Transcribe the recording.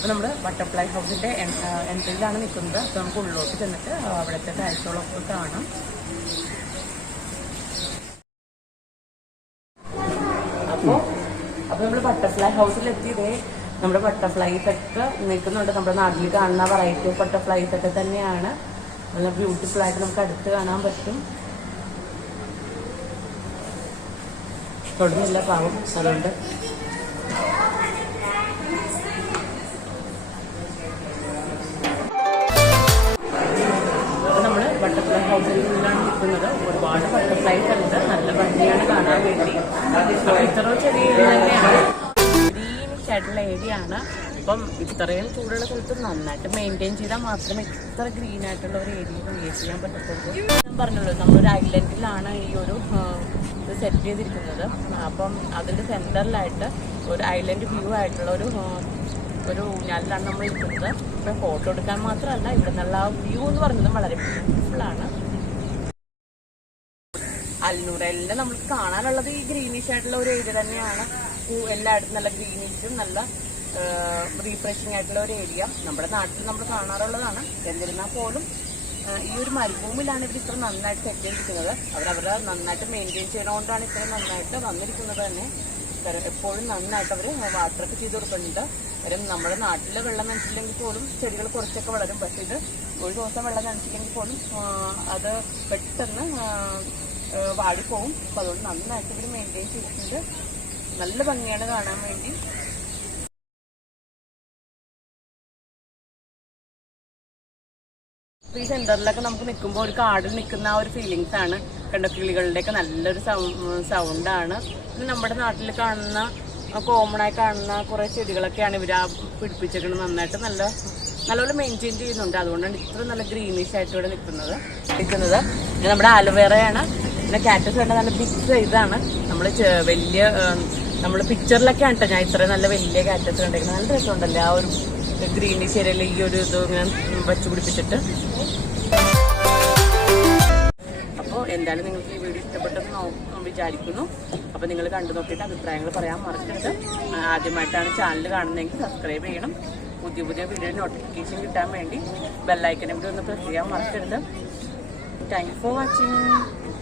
അപ്പോൾ നമ്മൾ ബട്ടർഫ്ലൈ ഹൗസിൻ്റെ എൻട്രിയിലാണ് നിൽക്കുന്നത്. അപ്പോൾ നമുക്ക് ഉള്ളിലോട്ട് ചെന്നിട്ട് അവിടുത്തെ കാഴ്ചകളൊക്കെ കാണാം. അപ്പോൾ നമ്മൾ ബട്ടർഫ്ലൈ ഹൗസിലെത്തിയതേ നമ്മുടെ ബട്ടർഫ്ലൈസ് ഒക്കെ നിൽക്കുന്നുണ്ട്. നമ്മുടെ നാട്ടിൽ കാണുന്ന വെറൈറ്റി ഓഫ് ബട്ടർഫ്ലൈസ് ഒക്കെ തന്നെയാണ്. നല്ല ബ്യൂട്ടിഫുൾ ആയിട്ട് നമുക്ക് അടുത്ത് കാണാൻ പറ്റും. തൊടുന്നില്ല പാവം, അതുകൊണ്ട് നമ്മൾ ബട്ടർഫ്ലൈ ഹൗസിലാണ് നിൽക്കുന്നത്. ഒരുപാട് ബട്ടർഫ്ലൈസ് ഉണ്ട്, നല്ല ഭംഗിയാണ് കാണാൻ വേണ്ടി. ഇത്ര ചെറിയ ഏരിയ തന്നെയാണ്, ഗ്രീനിഷ് ആയിട്ടുള്ള ഏരിയ ആണ്. അപ്പം ഇത്രയും ചൂടുള്ള സ്ഥലത്ത് നന്നായിട്ട് മെയിൻറ്റെയിൻ ചെയ്താൽ മാത്രമേ ഇത്ര ഗ്രീൻ ആയിട്ടുള്ള ഒരു ഏരിയ ക്രിയേറ്റ് ചെയ്യാൻ പറ്റത്തുള്ളൂ. ഞാൻ പറഞ്ഞല്ലോ, നമ്മളൊരു ഐലൻഡിലാണ് ഈ ഒരു ഇത് സെറ്റ് ചെയ്തിരിക്കുന്നത്. അപ്പം അതിൻ്റെ സെൻറ്ററിലായിട്ട് ഒരു ഐലൻഡ് വ്യൂ ആയിട്ടുള്ള ഒരു ഊഞ്ഞാലിലാണ് നമ്മൾ ഇരിക്കുന്നത്. ഇപ്പം ഫോട്ടോ എടുക്കാൻ മാത്രമല്ല, ഇവിടെ നിന്നുള്ള ആ വ്യൂ എന്ന് പറയുന്നത് വളരെ ബ്യൂട്ടിഫുള്ളാണ്. അൽനൂറയിലെ നമുക്ക് കാണാനുള്ളത് ഈ ഗ്രീനിഷ് ആയിട്ടുള്ള ഒരു ഏരിയ തന്നെയാണ്. എല്ലായിടത്തും നല്ല ഗ്രീനിഷും നല്ല റീഫ്രഷിംഗ് ആയിട്ടുള്ള ഒരു ഏരിയ നമ്മുടെ നാട്ടിൽ നമ്മൾ കാണാറുള്ളതാണ്. എന്നിരുന്നാൽ പോലും ഈ ഒരു മരുഭൂമിയിലാണ് ഇവർ ഇത്ര നന്നായിട്ട് സെറ്റ് ചെയ്തിരിക്കുന്നത്. അവരവരെ നന്നായിട്ട് മെയിൻറ്റെയിൻ ചെയ്യണതുകൊണ്ടാണ് ഇത്രയും നന്നായിട്ട് വന്നിരിക്കുന്നത് തന്നെ. എപ്പോഴും നന്നായിട്ട് അവർ വാട്ടറൊക്കെ ചെയ്ത് കൊടുക്കുന്നുണ്ട്. കാര്യം നമ്മുടെ നാട്ടിൽ വെള്ളം നനച്ചില്ലെങ്കിൽ പോലും ചെടികൾ കുറച്ചൊക്കെ വളരും. പക്ഷേ ഇത് ഒരു ദിവസം വെള്ളം നനച്ചില്ലെങ്കിൽ പോലും അത് പെട്ടെന്ന് വാടിപ്പോവും. അപ്പോൾ അതുകൊണ്ട് നന്നായിട്ട് ഇവർ മെയിൻറ്റെയിൻ ചെയ്തിട്ടുണ്ട്. നല്ല ഭംഗിയാണ് കാണാൻ വേണ്ടി. ഈ സെന്ററിലൊക്കെ നമുക്ക് നിൽക്കുമ്പോൾ ഒരു കാടിൽ നിൽക്കുന്ന ആ ഒരു ഫീലിങ്സ് ആണ്. കിളികളുടെയൊക്കെ നല്ലൊരു സൗണ്ടാണ്. ഇത് നമ്മുടെ നാട്ടിൽ കാണുന്ന കോമൺ ആയി കാണുന്ന കുറേ ചെടികളൊക്കെയാണ് ഇവർ പിടിപ്പിച്ചിരിക്കുന്നത്. നന്നായിട്ട് നല്ലപോലെ മെയിൻറ്റെയിൻ ചെയ്യുന്നുണ്ട്. അതുകൊണ്ടാണ് ഇത്ര നല്ല ഗ്രീനിഷ് ആയിട്ട് ഇവിടെ നിൽക്കുന്നത്. പിന്നെ നമ്മുടെ ആലുവേറയാണ്. പിന്നെ കാറ്റസ് വേണ്ട നല്ല ബിഗ് സൈസാണ്. നമ്മൾ പിക്ചറിലൊക്കെയാണ് കേട്ടോ ഞാൻ ഇത്രയും നല്ല വലിയ കാറ്റസ് കണ്ടിരിക്കുന്നത്. നല്ല രസമുണ്ടല്ലേ ആ ഒരു ഗ്രീനിഷ് ഏരിയയിൽ ഈ ഒരു ഇത് ഇങ്ങനെ വച്ചു പിടിപ്പിച്ചിട്ട്. അപ്പോൾ എന്തായാലും നിങ്ങൾക്ക് ഈ വീഡിയോ ഇഷ്ടപ്പെട്ടെന്ന് വിചാരിക്കുന്നു. അപ്പോൾ നിങ്ങൾ കണ്ടു നോക്കിയിട്ട് അഭിപ്രായങ്ങൾ പറയാൻ മറക്കരുത്. ആദ്യമായിട്ടാണ് ചാനൽ കാണുന്നതെങ്കിൽ സബ്സ്ക്രൈബ് ചെയ്യണം. പുതിയ വീഡിയോ നോട്ടിഫിക്കേഷൻ കിട്ടാൻ വേണ്ടി ബെല്ലൈക്കനെ കൂടി ഒന്ന് പ്രസ് ചെയ്യാൻ മറക്കരുത്. Thank you for watching.